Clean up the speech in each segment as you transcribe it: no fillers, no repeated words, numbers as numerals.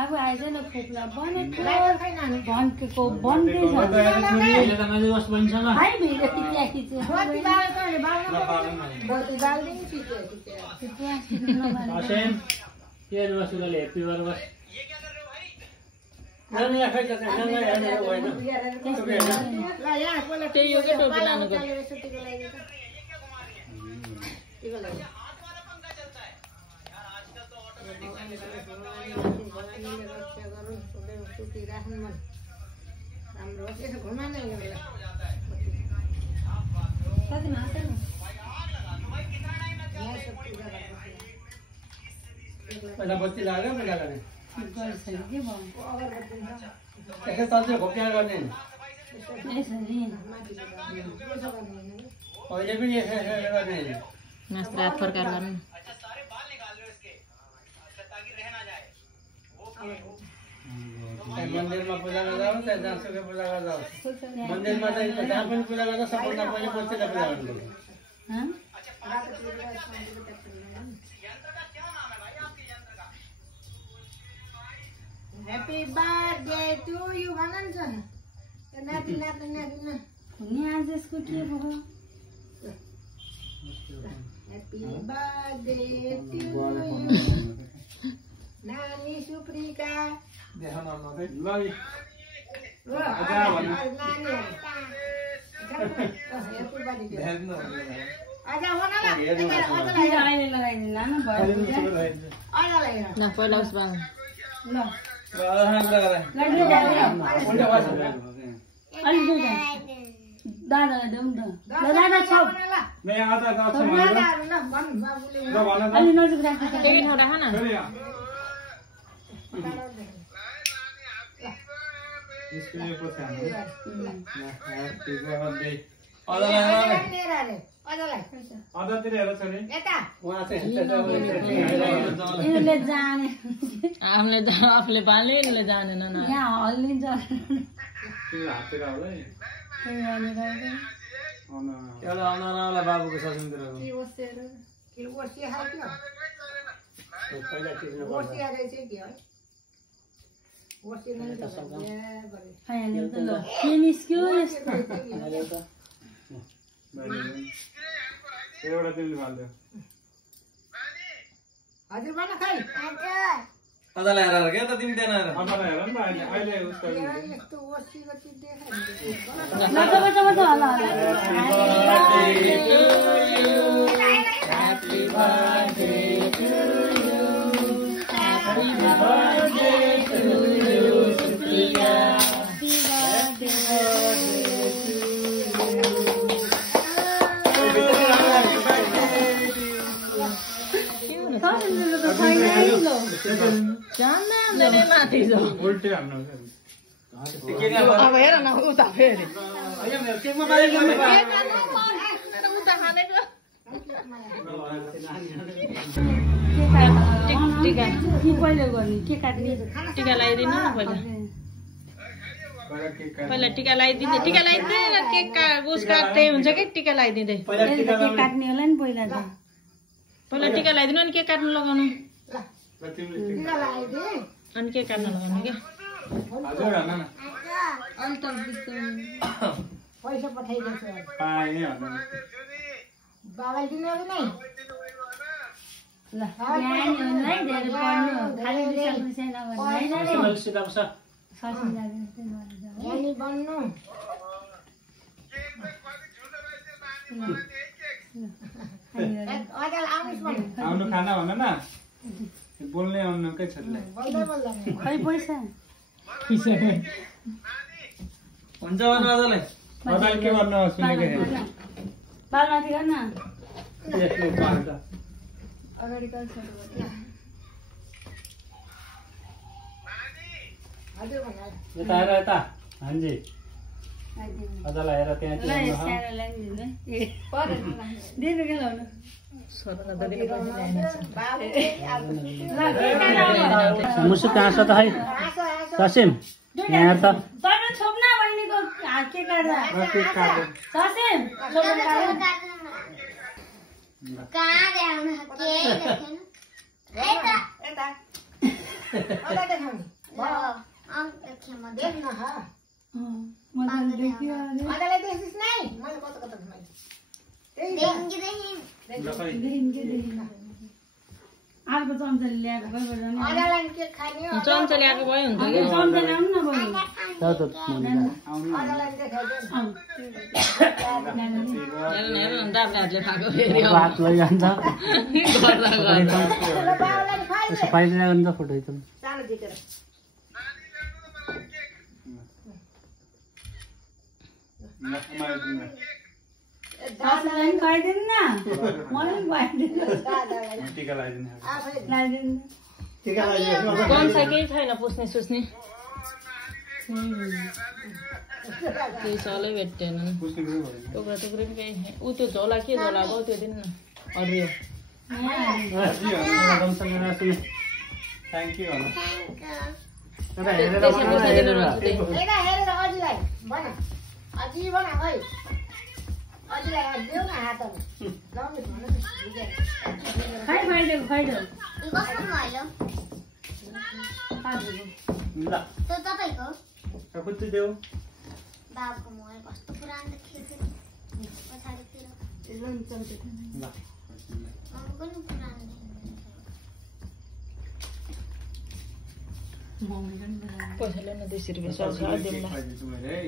अब आइज न खोप्ला बनेको भन्केको बन्दैछ है भिडियो खिचिया बत्ती लाग्यो घोप्या गर्ने अहिले पनि गर्ने रात फर्काएर गर्नु मन्दिरमा पूजा गर्दा हो त्यहाँ जहाँसुकै पूजा गर्दा हो मन्दिरमा चाहिँ जहाँ पनि पूजा गर्दा सबभन्दा पहिले बत्तीलाई पूजा गर्नुपर्छ Happy birthday to you, Vananjan. Natin. नि आज यसको के भयो Happy birthday to you. Nani Suprika. देखा न ल Aja wana la. अहिले लगाइदिनु न न पहिला उस बा ल दादालाई देऊ नि त दादा छ अलि नजिक राख्नु एकै ठाउँ राख न यसले जाने आफूले बाल्ने यसले जानेन न यहाँ हल्लिन्छ बाबुको ससुन्द्र के निस्क्यो यस्तो एउटा तिमीले भाल्थ्यो हजुर बना खाइ अदालाई हेरेर क्या त तिमी त्यहाँ अदालाई हेर नि त अहिले उसको यस्तो वसी गति देखाइ Happy birthday to you. Happy birthday to you, Supriya. Happy birthday to अब हेर न उता फेरि पहिले गर्ने के काट्ने टिका लगाइदिनु न पहिला टिका लगाइदिँदै केक उस काट्दै हुन्छ कि टिका लगाइदिँदै काट्ने होला नि पहिला त पहिला टिका लगाइदिनु अनि केक काट्नु लगाउनु अनि केक काट्नु लगाउनु क्या पैसा पठाइदिन्छु बाबाले दिनु नै ल नानीहरूलाई धेरै पढ्नु खाली बिसाइ नगर्नु है नानी बन्नु आउनु खाना भन न बोल्ने आउनु कै छोरीलाई खै पैसा हुन्छ भन्नु अझलाई अझलाई के भन्नु सुनेको बालमाथि गर्न अगाडि कल हजुर भन्नु यता हेर यता हान्जी अझलाई हेर त्यहाँ दिनु के लाउनु मुसु कहाँ छ त है ससिम यहाँ त छोप्न बहिनीको के काट्दा ससिम कहाँ ल्याउनु के अदा देखाउने देख्न मजाले देखियो अरे अदालाई देख्छिस् नै मैले कता कता घुमाइ अर्को चम्चाले ल्याएको भए नि अदालाई के खाने हो चम्चा ल्याएको भए हुन्छ कि चम्चा ल्याउनु न बरु अदालाई देखाइदिनु हेर्न दाबले हातले खाएको फेरि हात लैजान्छ गर्दा गर्दा चलो बाउलाई खुवाइ यसो फाइल लगाउनु त फोटो एकदम सानो जितेर दादालाई पनि खुवाइदिनु न मलाई पनि खुवाइदिनु दादालाई टिका लगाइदिनु आफै ल्याइदिनु टिका लगाइदिनु कम्सा केही छैन पुस्ने सुस्ने केही चलै भेट्टेन पुस्ने कुरो भयो टुक्रा टुक्री पनि केही ऊ त्यो झोला के झोला गयो त्यो दिन न हरियो थ्याङ्क यू होला त्यसै पुस्ने दिनु भन्छु त्यही यता हेरेर अजीलाई भन अजी भन खै अजीलाई देऊ न हातमा लाउनु भन खुवाइदेऊ खुवाइदेऊ ल कति देऊ ल पैसा ल्याउन 200 रुपियाँ सर्छ दिउँला खुवाइदिन्छु मैले है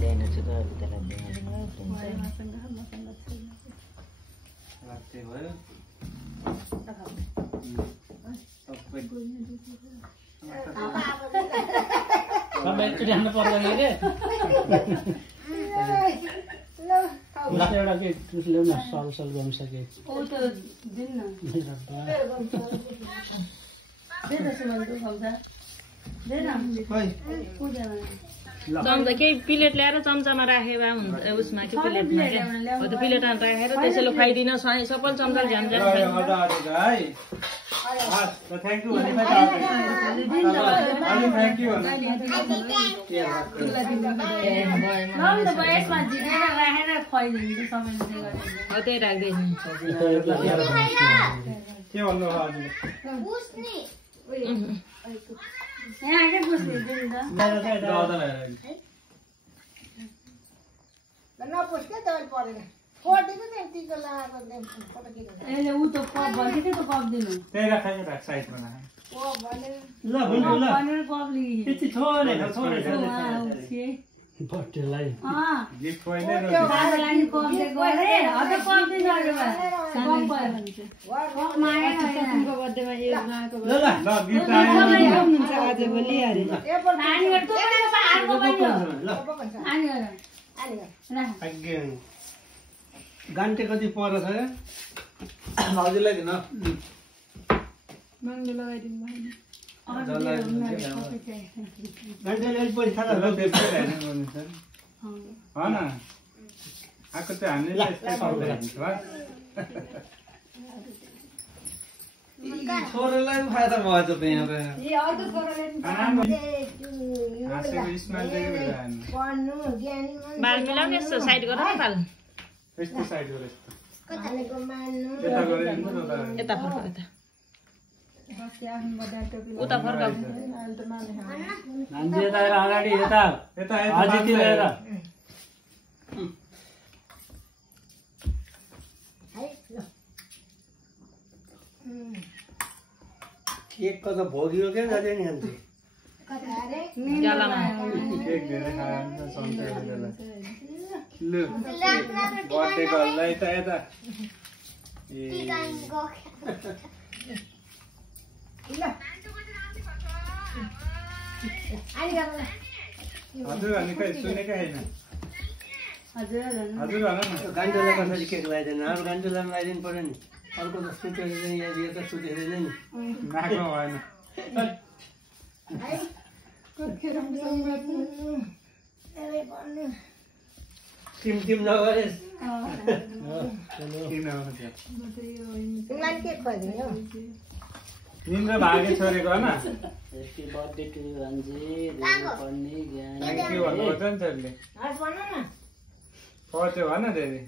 ल्याउनु छु त अहिले त्यसलाई दिनु राति भयो सबै एकचोटि हाल्नु पर्दैन के एउटा के ल्याउ न सल सल गम्सके ओ त दिनु न दे न सुमनको चम्चा दे न पूजा चम्चा केही प्लेट ल्याएर चम्चामा राखेर हुन्छ उसमा के प्लेटमा के हो त्यो प्लेटमा राखेर त्यसैले खुवाइदिन सबै चम्चा झ्याम झ्याम थ्याङ्क यू भने थ्याङ्क यू लाउनु त भयो यसमा झिकेर राखेर खुवाइदिनु सबैले चाहिँ गरिदिनु हो त्यही राख्दैछु के भन्नु हजुरले यहाँ आएकै बुझ्ने दिनु त नपुस् क्या दबाई परेन फोडिदिनु नि टिका लगाएको फोटो खिच्नु यसले ऊ त कप भन्थ्यो के त कप दिनु त्यही राखाइ राख साइडमा राख ओ भने ल हुन्छ ल भनेर कप लिएँ यति छोरे छोरे बर्थडेलाई गिफ्ट खुवाइने र दादालाई नि कप दिएको अरे हट कप दिनु अरे बा कप भयो भने चाहिँ कप मागे हैन बर्थडेमा यो लगाएको ल ल ल गिफ्ट आयो हुन्छ आजभोलि अरे नानी गर्छ अर्को पनि ल नानी गर राख आज्ञा गान्टे कति पर्छ हजुरलाई दिन महँगो लगाइदिनु भएन गान्टेले पैसा खाँदा ल बेच्दै हैन गर्नु सर हो न आको चाहिँ हामीले यस्तै सर्दै हाल्छ वा छोरालाई पनि फाइदा भयो त यहाँ हाँसेको स्माइल देखेको पढ्नु ज्ञानी बाल मिलाउनु यस्तो साइड गर न बाल यस्तो साइड गरेर यस्तो भनेको मान्नु यता गरेर यता फर्क उता फर्क नानी यता आएर अगाडि यता यता अझै त्यो हेर है ल केक कता भोगियो क्या जाने नि अन्त कता अरे गालामा केक धेरै खान्छ सन्चै बेला ल बर्थडे गर्लाई त यता ए ल आइ गर्नु हजुर अनि खै सुनेकै छैन हजुर हजुर भन न गान्टोलाई कसरी केक लगाइदिनु अब गान्टोलाई लगाइदिनु पर्यो नि अर्को त सुतेर चाहिँ यहाँ दिएर त सुतेर नि नाकमा भएन है कोखेर अरे भन्नु टिम नगरेस् किन आउँछ तिमीलाई के खोज्ने हो निन्द्र भागे छोरेको होइन ह्याप्पी बर्थडे टु यु अन्जी धेरै पढ्ने ज्ञान थ्याङ्क यू भन्नुपर्छ नि छोरीले हस् भन्नु न पढ्थ्यो भन धेरै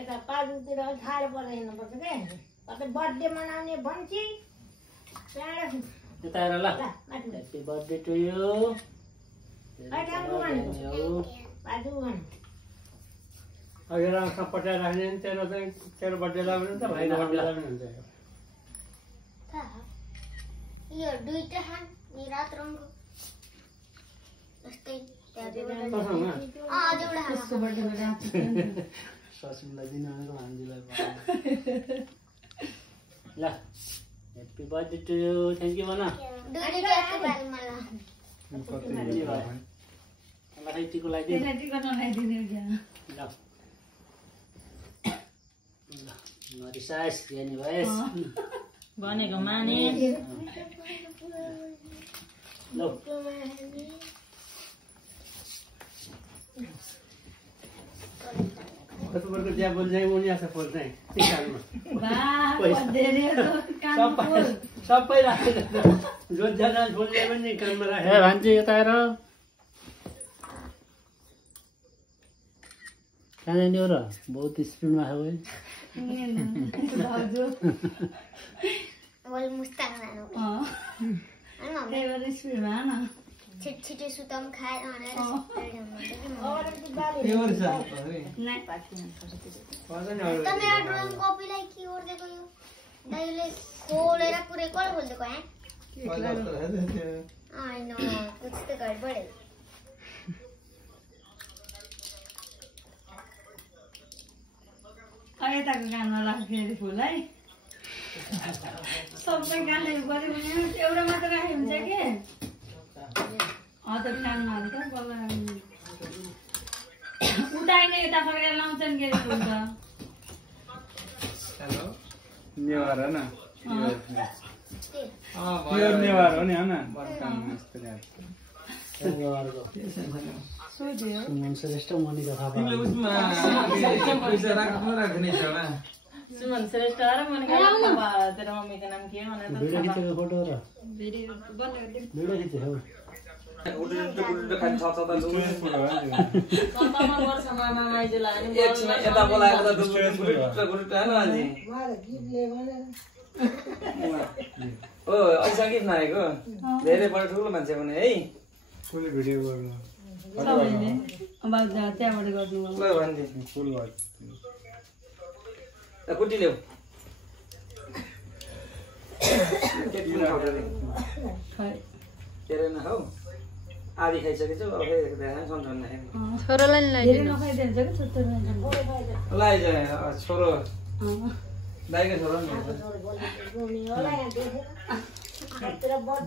यता पाजुतिर ठाडो परेर हिँड्नुपर्छ क्या कतै बर्थडे मनाउने बन्ची त्यहाँ यता आएर ल ल माथि ह्याप्पी बर्थडे टु यु बाजु भन अघि राम्रोसँग पठाएर राख्ने नि तेरो चाहिँ तेरो बर्थडेलाई पनि हुन्छ भाइको बर्थडेलाई पनि हुन्छ यो दुईटा खान निरात रङको जस्तै ससुलाई दिन भनेको भान्जीलाई ल happy birthday to you thank you भन मलाई टिको लगाइदिनु ल नरिसास ज्ञानी भएस भनेको माने ल कतिवटा त्यहाँ बोल्दै उनी आछ बोल्दै सबै राखेर जोजना बोल्दै पनि काममा राखेर भान्जी यता आएर कहाँ जाने हो र बहुत स्पिडमा आयो छिटो सुतम खाएर ड्रइङ कपीलाई के ओर्देको यो दाइले खोलेर पुरै कल बोल्देको होइन कुछ त गडबड है यताको कानमा राख्ने फुल है सबै कानले गऱ्यो भने एउटा मात्र राख्यो हुन्छ के हजुर कानमा हाल्छ बल्ल उठाइने यता फर्केर लाउँछन् के फुल त हेलो नेवार हो न प्योर नेवार हो नि होइन बर्खामा यस्तो सुमन श्रेष्ठ मनिका थापा सुमन श्रेष्ठ र मनिका थापा तेरो मम्मीको नाम के हो भनेर भिडियो खिचेको फोटो र भिडियो बन्द गरिदिनु भिडियो खिचेको सत्तामा वर्ष मामा माइजूलाई अनि यता बोलाएको त ओ अझ गीत नआएको धेरै बडा ठुलो मान्छे पनि है फुल भिडियो गर्नु सबैले अब त्यहाँबाट गर्नु ल भन्दे फुल भयो कुटी ल्याऊ केरे नखाऊ आधी खाइसकेछु अब फेरि सम्झाउनु छोरोलाई धेरै नखाइदिन्छ कि छोटो लाइज छोरो दाइको छोरो नि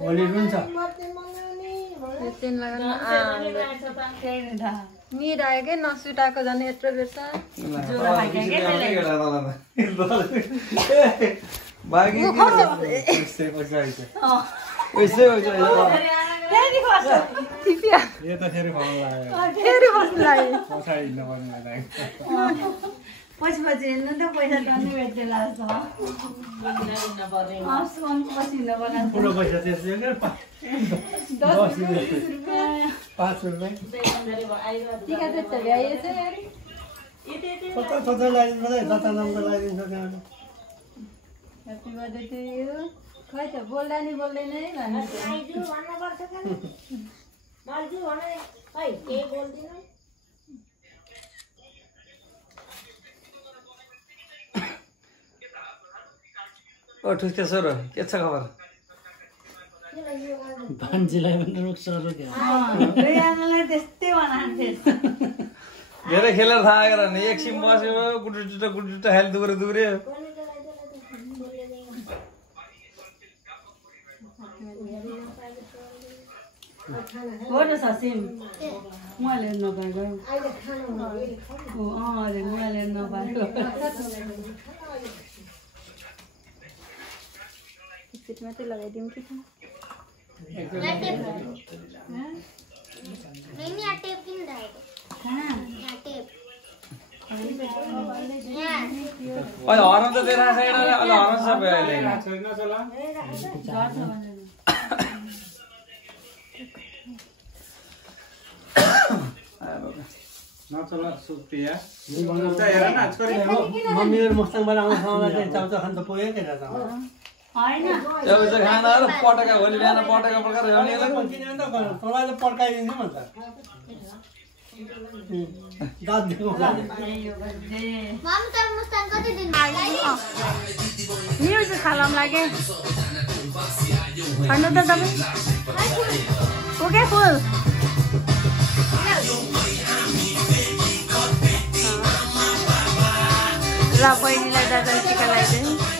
भोलि पनि छ मिराएकै नसुटाएको झन् यत्रो बेर्छ यो त फेरि खानु लाग्यो पछाडि हिँड्नुपर्ने पछि हिँड्नु त पैसा टन्ने भेट्ने लाग्छ पछि हिँड्नु ठुलो पैसा त्यसले 5 रुपियाँ टिका त ल्याइएछ छोटा लगाइदिन्छ जता नम्बर लगाइदिन्छ त्यहाँबाट ह्याप्पी बर्थडे टु यु खै त बोल्दा नि बोल्दैन है भन्नु आइजु भन्नुपर्छ के माल्जु भने खै के बोल्दिनु ओ ठुस्के छोरो के छ खबर भान्जीलाई पनि रोक्छ रोक्यो दुई आमालाई त्यस्तै बनाउँथे धेरै खेलेर थाहा गरेर नि एकछिन बस्यो गुटुटा खाली दुब्रे हो न ससिम उहाँले नपाएको उहाँले नपाएको मात्रै लगाइदिउँ कि टेप किन राखेको टेप अहिले हराउनु त दिएर छैन अहिले हराउनु सबै अहिले छैन चला नचला सुप्रिया उता हेर न छोरी मम्मी र मुस्ताङबाट आउने ठाउँलाई चाहिँ चाउचाउ खान त पुगेको थिएन त होइन त्यो चाहिँ खाना र पटका भोलि बिहान पटका पकाएर ल्याउनेलाई किन त तँलाई त पड्काइदिन्छ भन्छ दाँत दिएको मम त मुस्ताङ कति दिन भयो न्युज खालम लागे खानु त तपाईँ ओके फुल ल बहिनीलाई दादा टिका लगाइदिनु